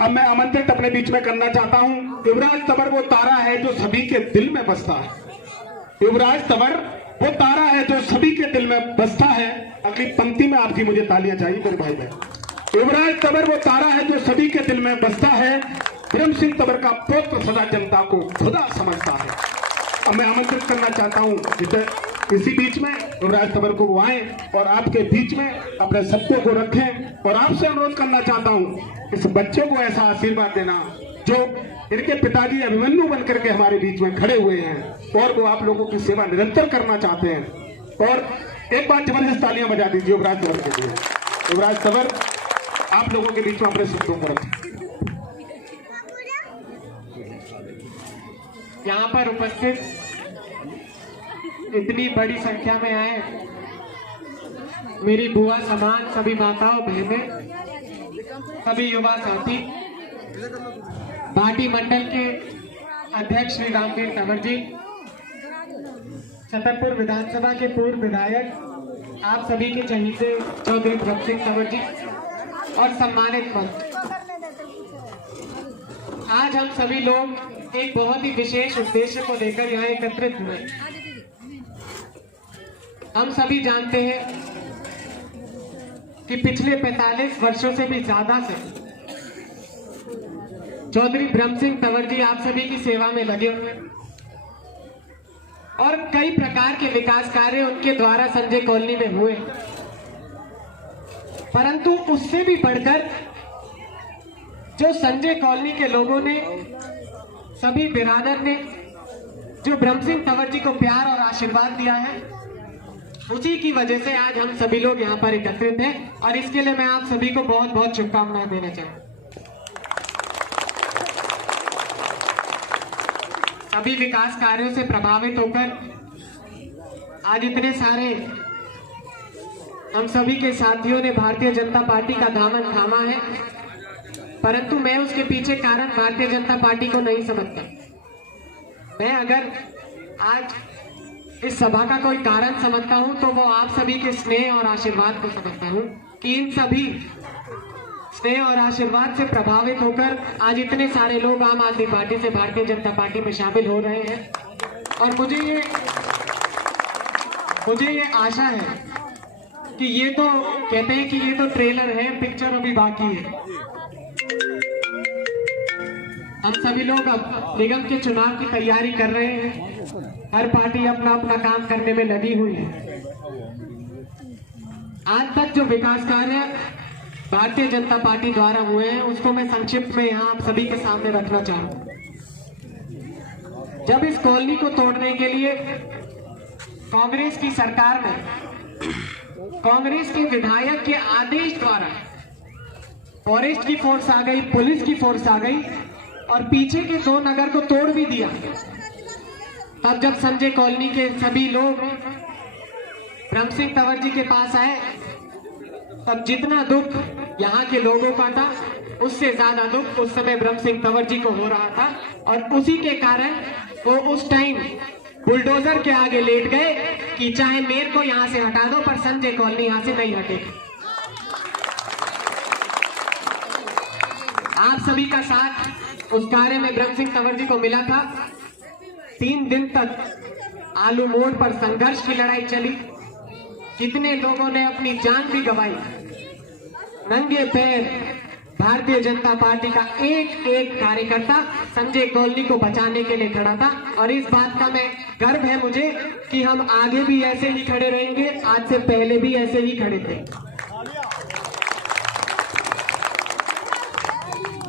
अब मैं आमंत्रित अपने बीच में करना चाहता हूं, युवराज तंवर वो तारा है जो सभी के दिल में बसता है। युवराज तंवर वो तारा है जो सभी के दिल में बसता है। अगली पंक्ति में आपकी मुझे तालियां चाहिए मेरे भाई बहन। युवराज तंवर वो तारा है जो सभी के दिल में बसता है। ब्रह्म सिंह तंवर का पुत्र सदा जनता को खुदा समझता है। अब मैं आमंत्रित करना चाहता हूं इसी बीच में युवराज तंवर को वो आए और आपके बीच में अपने शब्दों को रखें। और आपसे अनुरोध करना चाहता हूं इस बच्चे को ऐसा आशीर्वाद देना जो इनके पिताजी अभिमन्यु बनकर के हमारे बीच में खड़े हुए हैं और वो आप लोगों की सेवा निरंतर करना चाहते हैं। और एक बार जबरदस्त तालियां बजा दीजिए युवराज तंवर के लिए। युवराज तंवर आप लोगों के बीच में अपने शब्दों को रखें। यहाँ पर उपस्थित इतनी बड़ी संख्या में आए मेरी बुआ समान सभी माताओं बहनें, सभी युवा साथी, पार्टी मंडल के अध्यक्ष श्री रामवीर तंवर जी, छतरपुर विधानसभा के पूर्व विधायक, आप सभी के चहीते चौधरी ब्रह्म सिंह तंवर जी और सम्मानित मंच, आज हम सभी लोग एक बहुत ही विशेष उद्देश्य को लेकर यहाँ एकत्रित हुए। हम सभी जानते हैं कि पिछले 45 वर्षों से भी ज्यादा से चौधरी ब्रह्म सिंह तंवर जी आप सभी की सेवा में लगे हुए और कई प्रकार के विकास कार्य उनके द्वारा संजय कॉलोनी में हुए। परंतु उससे भी बढ़कर जो संजय कॉलोनी के लोगों ने, सभी बिरादर ने जो ब्रह्म सिंह तंवर जी को प्यार और आशीर्वाद दिया है, उसी की वजह से आज हम सभी लोग यहाँ पर एकत्रित हैं और इसके लिए मैं आप सभी को बहुत बहुत शुभकामनाएं देना चाहूंगा। सभी विकास कार्यों से प्रभावित होकर आज इतने सारे हम सभी के साथियों ने भारतीय जनता पार्टी का दामन थामा है, परंतु मैं उसके पीछे कारण भारतीय जनता पार्टी को नहीं समझता। मैं अगर आज इस सभा का कोई कारण समझता हूं तो वो आप सभी के स्नेह और आशीर्वाद को समझता हूं कि इन सभी स्नेह और आशीर्वाद से प्रभावित होकर आज इतने सारे लोग आम आदमी पार्टी से भारतीय जनता पार्टी में शामिल हो रहे हैं। और मुझे ये आशा है कि ये तो कहते हैं कि ये तो ट्रेलर है, पिक्चर अभी बाकी है। हम सभी लोग अब निगम के चुनाव की तैयारी कर रहे हैं, हर पार्टी अपना अपना काम करने में लगी हुई है। आज तक जो विकास कार्य भारतीय जनता पार्टी द्वारा हुए हैं उसको मैं संक्षिप्त में यहाँ आप सभी के सामने रखना चाहूँ। जब इस कॉलोनी को तोड़ने के लिए कांग्रेस की सरकार में कांग्रेस के विधायक के आदेश द्वारा फॉरेस्ट की फोर्स आ गई, पुलिस की फोर्स आ गई और पीछे के 2 नगर को तोड़ भी दिया, तब जब संजय कॉलोनी के सभी लोग ब्रह्म सिंह तंवर जी के पास आए, तब जितना दुख यहाँ के लोगों का था उससे ज्यादा दुख उस समय ब्रह्म सिंह तंवर जी को हो रहा था। और उसी के कारण वो उस टाइम बुलडोजर के आगे लेट गए कि चाहे मेयर को यहाँ से हटा दो पर संजय कॉलोनी यहाँ से नहीं हटेगी। आप सभी का साथ उस कार्य में ब्रह्म सिंह तंवर जी को मिला था। 3 दिन तक आलू मोड़ पर संघर्ष की लड़ाई चली, कितने लोगों ने अपनी जान भी गंवाई। नंगे पैर भारतीय जनता पार्टी का एक एक कार्यकर्ता संजय कॉलोनी को बचाने के लिए खड़ा था और इस बात का मैं गर्व है मुझे कि हम आगे भी ऐसे ही खड़े रहेंगे, आज से पहले भी ऐसे ही खड़े थे।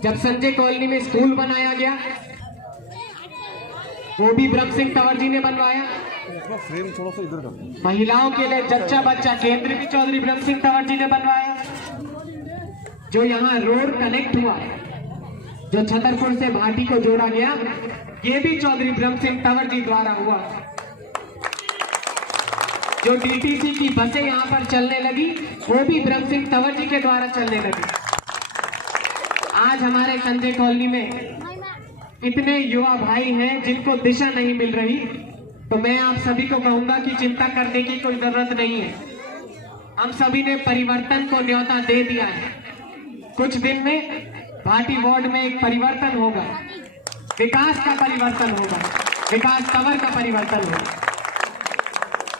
जब संजय कॉलोनी में स्कूल बनाया गया वो भी ब्रह्म सिंह तंवर जी ने बनवाया। महिलाओं के लिए जच्चा बच्चा केंद्र भी चौधरी ब्रह्म सिंह तंवर जी ने बनवाया। जो यहाँ रोड कनेक्ट हुआ, जो छतरपुर से भाटी को जोड़ा गया, ये भी चौधरी ब्रह्म सिंह तंवर जी द्वारा हुआ। जो डीटीसी की बसें यहाँ पर चलने लगी वो भी ब्रह्म सिंह तंवर जी के द्वारा चलने लगी। आज हमारे संजय कॉलोनी में इतने युवा भाई हैं जिनको दिशा नहीं मिल रही, तो मैं आप सभी को कहूंगा कि चिंता करने की कोई जरूरत नहीं है। हम सभी ने परिवर्तन को न्योता दे दिया है। कुछ दिन में भाटी वार्ड में एक परिवर्तन होगा, विकास का परिवर्तन होगा, विकास तंवर का परिवर्तन होगा।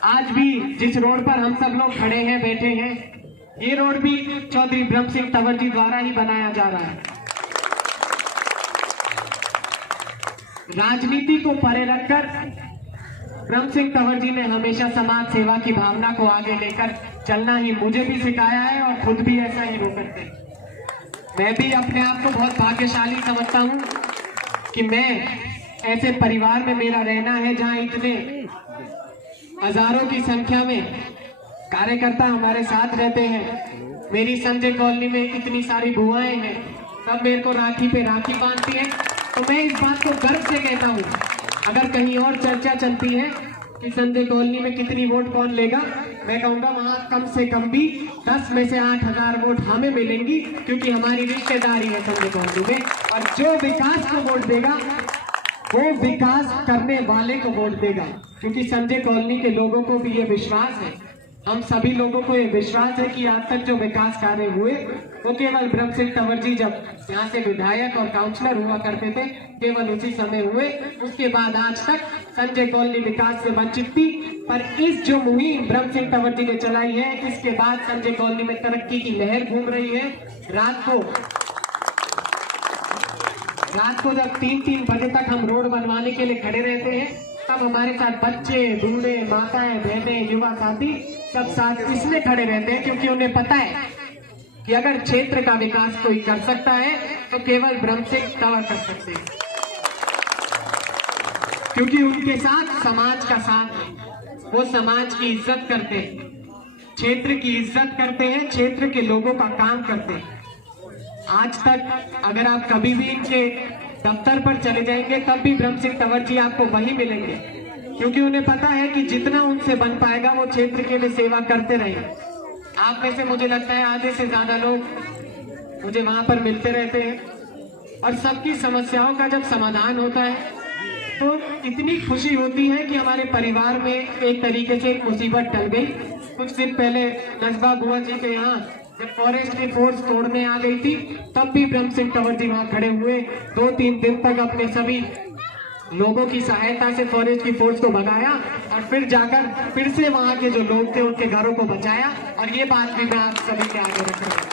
आज भी जिस रोड पर हम सब लोग खड़े हैं, बैठे हैं, ये रोड भी चौधरी ब्रह्म सिंह तंवर जी द्वारा ही बनाया जा रहा है। राजनीति को परे रखकर ब्रह्म सिंह तंवर जी ने हमेशा समाज सेवा की भावना को आगे लेकर चलना ही मुझे भी सिखाया है और खुद भी ऐसा ही वो करते हैं। मैं भी अपने आप को बहुत भाग्यशाली समझता हूँ कि मैं ऐसे परिवार में मेरा रहना है जहाँ इतने हजारों की संख्या में कार्यकर्ता हमारे साथ रहते हैं। मेरी संजय कॉलोनी में इतनी सारी बुआएं हैं, सब मेरे को राखी पे राखी बांधती हैं। तो मैं इस बात को गर्व से कहता हूँ, अगर कहीं और चर्चा चलती है कि संजय कॉलोनी में कितनी वोट कौन लेगा, मैं कहूँगा वहाँ कम से कम भी 10 में से 8,000 वोट हमें मिलेंगी, क्योंकि हमारी रिश्तेदारी है संजय कॉलोनी में। और जो विकास को वोट देगा वो विकास करने वाले को वोट देगा, क्योंकि संजय कॉलोनी के लोगों को भी ये विश्वास है, हम सभी लोगों को ये विश्वास है कि आज तक जो विकास कार्य हुए वो केवल ब्रह्म सिंह तंवर जी जब यहाँ से विधायक और काउंसलर हुआ करते थे, केवल उसी समय हुए। उसके बाद आज तक संजय कॉलोनी विकास से वंचित थी। पर इस जो मुहिम ब्रह्म सिंह तंवर जी ने चलाई है, इसके बाद संजय कॉलोनी में तरक्की की लहर घूम रही है। रात को जब 3-3 बजे तक हम रोड बनवाने के लिए खड़े रहते हैं, तब हमारे साथ बच्चे, बूढ़े, माताएं, बहनें, युवा साथी सब साथ इसलिए खड़े रहते हैं क्योंकि उन्हें पता है कि अगर क्षेत्र का विकास कोई कर सकता है तो केवल ब्रह्म सिंह तंवर कर सकते हैं, क्योंकि उनके साथ समाज का साथ है। वो समाज की इज्जत करते हैं, क्षेत्र की इज्जत करते हैं, क्षेत्र के लोगों का काम करते हैं। आज तक अगर आप कभी भी इनके दफ्तर पर चले जाएंगे, तब भी ब्रह्म सिंह तंवर जी आपको वहीं मिलेंगे, क्योंकि उन्हें पता है कि जितना उनसे बन पाएगा वो क्षेत्र के लिए सेवा करते रहेंगे। आप में से मुझे लगता है आधे से ज्यादा लोग मुझे वहां पर मिलते रहते हैं, और सबकी समस्याओं का जब समाधान होता है तो इतनी खुशी होती है कि हमारे परिवार में एक तरीके से एक मुसीबत टल गई। कुछ दिन पहले नजबा बुआ जी के यहाँ जब फॉरेस्ट की फोर्स तोड़ने आ गई थी, तब भी ब्रह्म सिंह तंवर जी वहां खड़े हुए, 2-3 दिन तक अपने सभी लोगों की सहायता से फॉरेस्ट की फोर्स को भगाया, और फिर जाकर फिर से वहां के जो लोग थे उनके घरों को बचाया। और ये बात भी मैं आप सभी के आगे रख रहा हूं।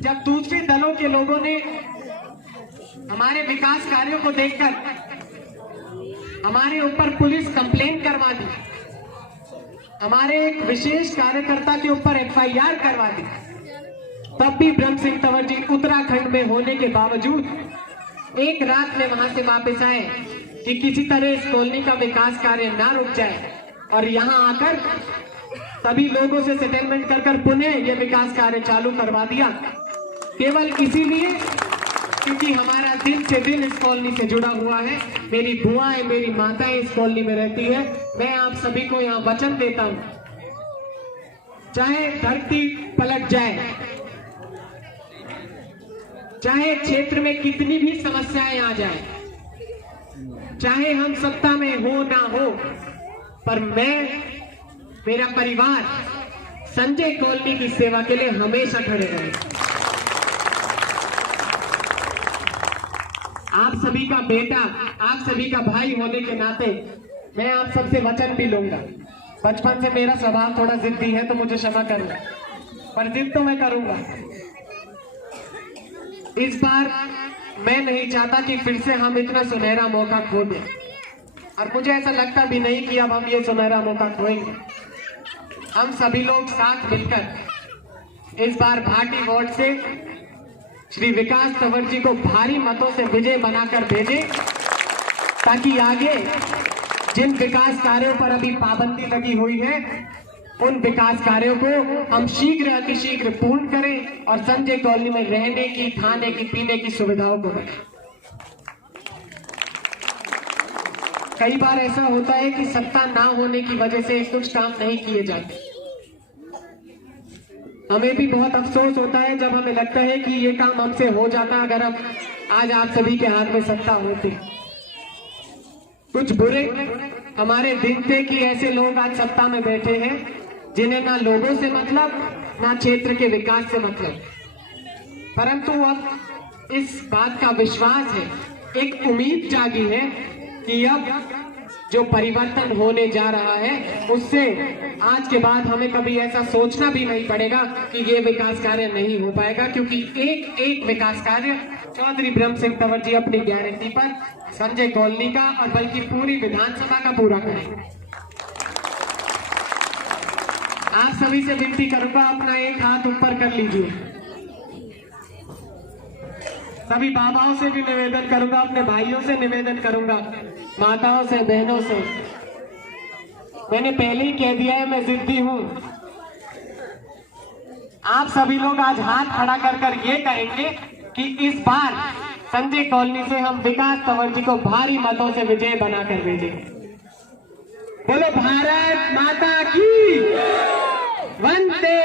जब दूसरे दलों के लोगों ने हमारे विकास कार्यों को देखकर हमारे ऊपर पुलिस कंप्लेन करवा दी, हमारे एक विशेष कार्यकर्ता के ऊपर FIR करवा दी, तब भी ब्रह्म सिंह तंवर जी उत्तराखंड में होने के बावजूद एक रात में वहां से वापस आए कि किसी तरह इस कॉलोनी का विकास कार्य ना रुक जाए, और यहाँ आकर सभी लोगों से सेटलमेंट कर पुनः ये विकास कार्य चालू करवा दिया, केवल इसीलिए क्योंकि हमारा दिन से दिन इस कॉलोनी से जुड़ा हुआ है। मेरी बुआएं, मेरी माताएं इस कॉलोनी में रहती है। मैं आप सभी को यहाँ वचन देता हूँ, चाहे धरती पलट जाए, चाहे क्षेत्र में कितनी भी समस्याएं आ जाए, चाहे हम सत्ता में हो ना हो, पर मैं, मेरा परिवार संजय कॉलोनी की सेवा के लिए हमेशा खड़े रहे। आप सभी का बेटा, आप सभी का भाई होने के नाते मैं आप सबसे वचन भी लूंगा। बचपन से मेरा स्वभाव थोड़ा जिद्दी है तो मुझे क्षमा करना, पर जिद तो मैं करूंगा। इस बार मैं नहीं चाहता कि फिर से हम इतना सुनहरा मौका खो दें, और मुझे ऐसा लगता भी नहीं कि अब हम ये सुनहरा मौका खोएंगे। हम सभी लोग साथ मिलकर इस बार भाटी वार्ड से श्री विकास तंवर जी को भारी मतों से विजय बनाकर भेजें, ताकि आगे जिन विकास कार्यों पर अभी पाबंदी लगी हुई है, उन विकास कार्यों को हम शीघ्र अतिशीघ्र पूर्ण करें और संजय कॉलोनी में रहने की, खाने की, पीने की सुविधाओं को रखें। कई बार ऐसा होता है कि सत्ता ना होने की वजह से कुछ काम नहीं किए जाते। हमें भी बहुत अफसोस होता है जब हमें लगता है कि ये काम हमसे हो जाता अगर हम आज आप सभी के हाथ में सत्ता होती। कुछ बुरे हमारे दिन थे कि ऐसे लोग आज सत्ता में बैठे हैं जिन्हें ना लोगों से मतलब, ना क्षेत्र के विकास से मतलब। परंतु अब इस बात का विश्वास है, एक उम्मीद जागी है कि अब जो परिवर्तन होने जा रहा है उससे आज के बाद हमें कभी ऐसा सोचना भी नहीं पड़ेगा कि ये विकास कार्य नहीं हो पाएगा, क्योंकि एक एक विकास कार्य चौधरी ब्रह्म सिंह तंवर जी अपनी गारंटी पर संजय कॉलोनी का और बल्कि पूरी विधानसभा का पूरा करेंगे। आप सभी से विनती करूंगा, अपना एक हाथ ऊपर कर लीजिए। सभी बाबाओं से भी निवेदन करूंगा, अपने भाइयों से निवेदन करूंगा, माताओं से, बहनों से। मैंने पहले ही कह दिया है, मैं जिद्दी हूं। आप सभी लोग आज हाथ खड़ा कर कर ये कहेंगे कि इस बार संजय कॉलोनी से हम विकास तंवर जी को भारी मतों से विजय बनाकर भेजेंगे। बोलो भारत माता की वंदे।